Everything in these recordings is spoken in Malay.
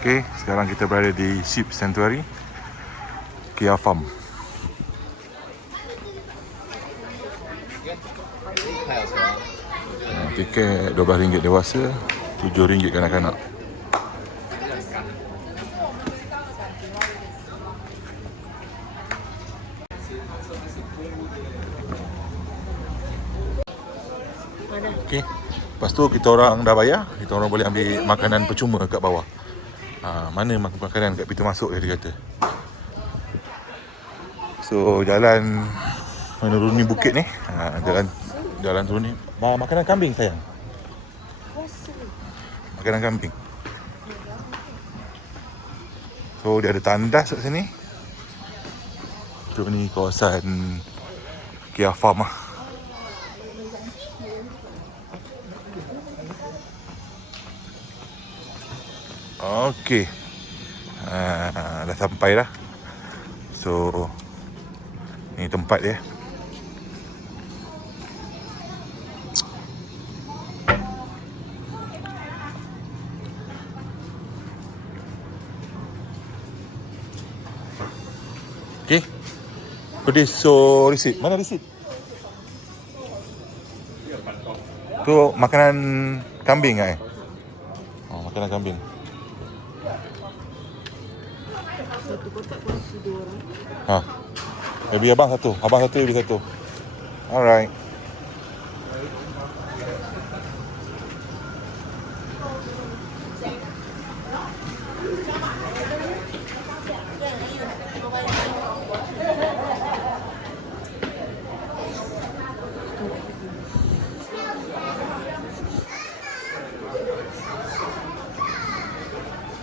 Okay, sekarang kita berada di Sheep Sanctuary Kia Farm Ah, Tiket RM12 dewasa RM7 kanak-kanak Okay. Lepas tu kita orang dah bayar, kita orang boleh ambil makanan percuma kat bawah. Ha, mana mak- makanan kat pintu masuk dia, kata. So jalan menuruni bukit ni. Ha, jalan jalan turun ni. Makanan kambing sayang. Makanan kambing. So dia ada tandas kat sini. Tu ni kawasan Kia Farm lah. Okey. Ha, dah sampai dah. So ni tempat dia. Okey. Pedis so receipt. Mana receipt? Tu makanan kambing kan? Oh, makanan kambing. Ha. Eh, biar abang satu. Abang satu, biar satu. Alright.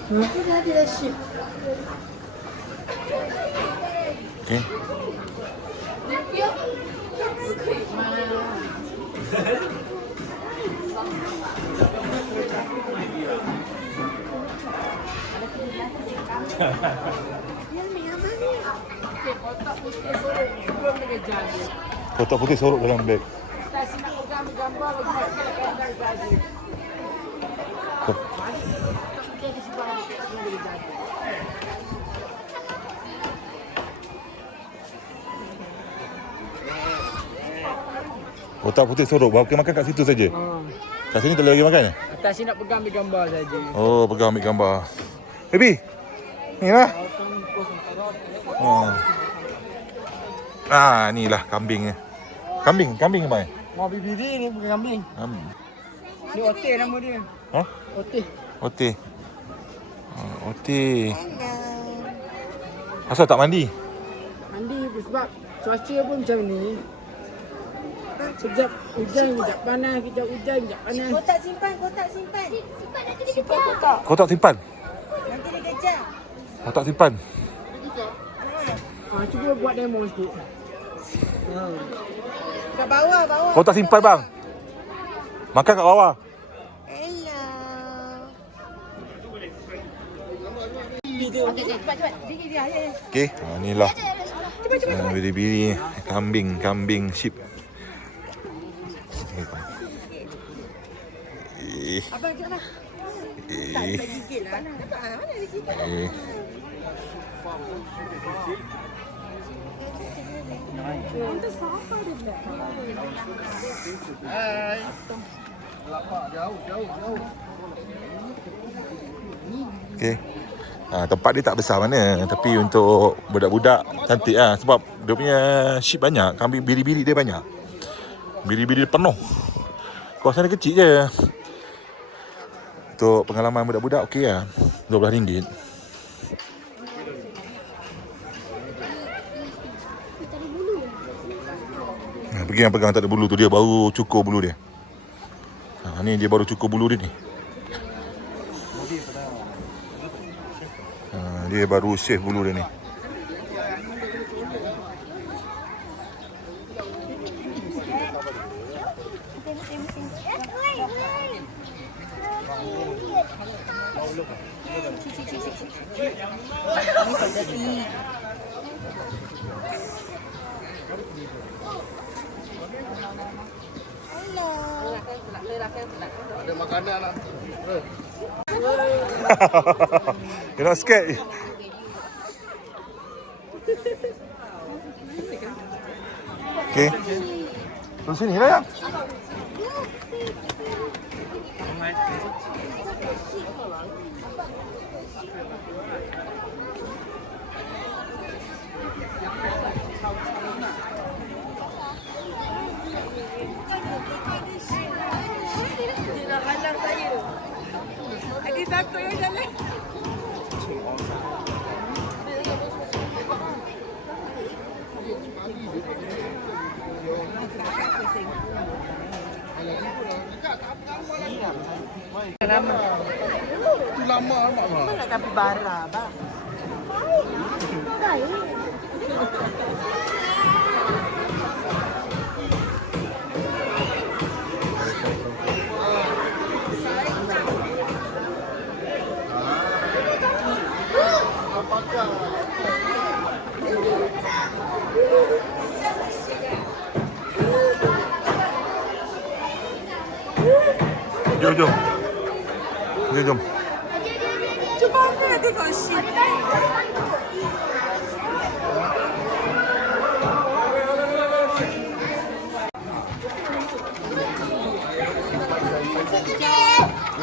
Nanti dah ada ship. Okay. Kotak putih sorok sebelum dia jadi. Kotak putih sorok dalam beg. Tak nak pegang gambar bagi nak kena jadi. Ko- Kotak putih sorok. Bawa makan kat situ saja. Ha. Kat sini tak boleh bagi makan? Atas ni nak pegang ambil gambar saja. Oh, pegang ambil gambar. Baby. Ni lah. Oh. Ah, ni lah kambingnya. Kambing, kambing ke mai? Mau bibi ni bukan kambing. Kambing. Ni ote nama dia. Ha? Ote. Oteh. Oh, oteh. Asal tak mandi? Mandi sebab cuaca pun macam ni. Sekejap hujan, sekejap panas, sekejap hujan, sekejap panas. Kotak simpan, kotak simpan. Simpan nanti dia Simpan kotak. Kau tak simpan? Nanti dia kejar. Kau tak simpan? Ha, cuba buat demo sikit. Ha. Kat bawah, bawah. Kau tak simpan bang? Makan kat bawah. Hello. Okey, okey, cepat, cepat. Dia. Okey, ha, ni lah. Ha, biri-biri kambing, kambing sheep. Eh, Abang, abang. Tak, eh, tak gigit lah. Nampak ah, mana ada gigit? eh. Okey. Ha, tempat dia tak besar mana Tapi untuk budak-budak cantik lah Sebab dia punya sheep banyak Kambing biri-biri dia banyak Biri-biri dia penuh Kawasan dia kecil je Untuk pengalaman budak-budak okey lah. RM12 ha, Pergi yang pegang tak ada bulu tu Dia baru cukur bulu dia. Ha, Ni dia baru cukur bulu dia ni. Ha, Dia baru shave bulu dia ni Hello. You're not scared? Okay. Terus sini lah Dia nak halang saya. Dia takut yang jalan. Mana kapibara ba? Jom, 요즘 요즘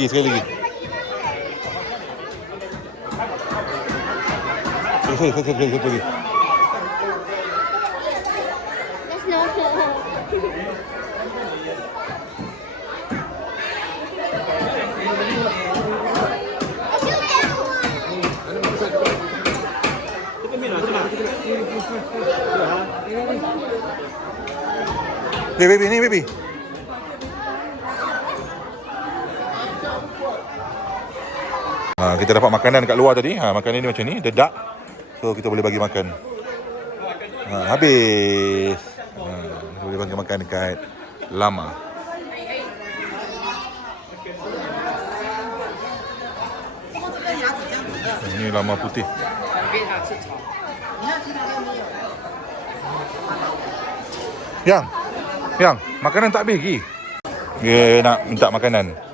lagi, saya lagi. Saya, saya, saya, saya, saya, saya. That's not Baby, baby, ni baby. Ha, kita dapat makanan kat luar tadi. Ha, makanan ni macam ni, dedak. So kita boleh bagi makan. Ha, habis. Ha, kita boleh bagi makan dekat lama. Ini lama putih. Yang, yang, makanan tak habis lagi. Dia nak minta makanan.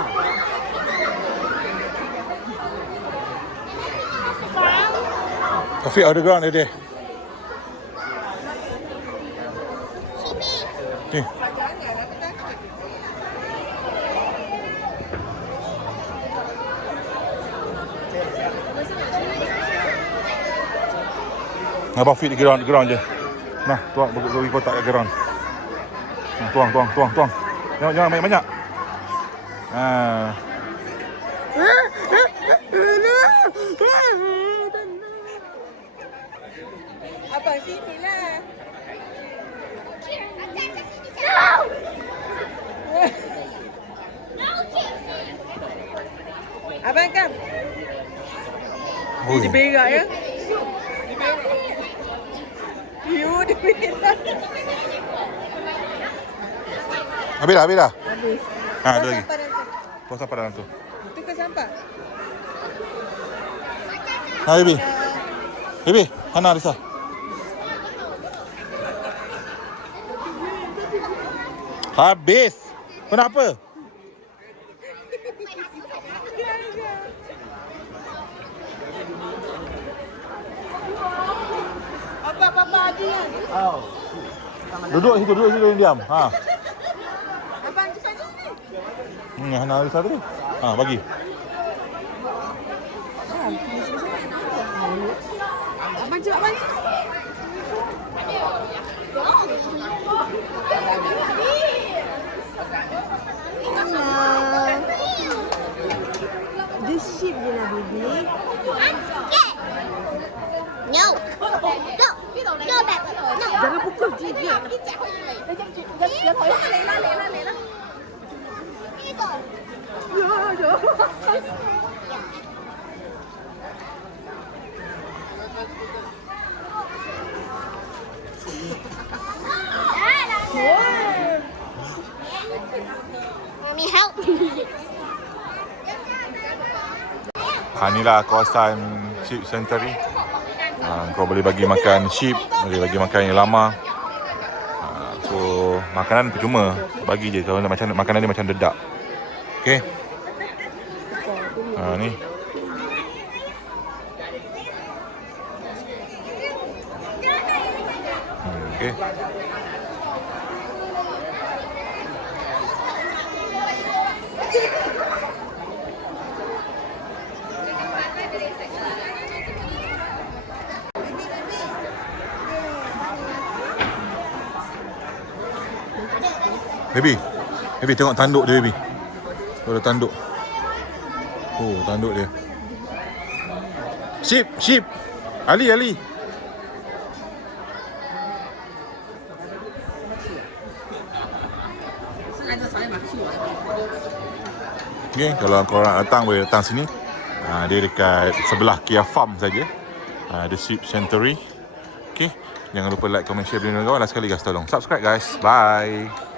Taufik ada ground dia. Ni. Abang fit di ground, ground je. Nah, tuang bagi bagi kotak kat ground. Nah, tuang, tuang, tuang, tuang. Jangan jangan banyak-banyak. Ha. Abang sini lah. No! Abang kam. Oi. Dia berak ya. Dia berak. You dia berak. Habis dah, habis dah. Habis. Ha, ada lagi. Sampah dalam tu. Kau sampai dalam tu. Tukar sampah. Ha, baby. Baby, Hana Risa. Habis. Kenapa? Ada kan? Duduk situ, duduk situ diam. Ha. Abang cepat ni. Hmm, Hana Risa tu. Ha, bagi. Abang cepat abang cepat. Dia ship je lah baby. No. No. No, back. No. Jangan pukul dia. Ya, ya. Mommy, help. Ha, inilah kawasan sheep sanctuary. Kau boleh bagi makan sheep, boleh bagi makan yang lama. Ha, so, makanan percuma. Bagi je kalau macam makanan dia macam dedak. Okey. Ha, ni. Hmm, okey. Baby. Baby tengok tanduk dia baby. Oh, ada tanduk. Oh, tanduk dia. Sheep, sheep. Ali, Ali. Okay, kalau korang datang boleh datang sini. Ha, dia dekat sebelah Kia Farm saja. Ha, the Sheep Sanctuary. Okay, jangan lupa like, comment, share dengan kawan. Last sekali guys tolong subscribe guys. Bye.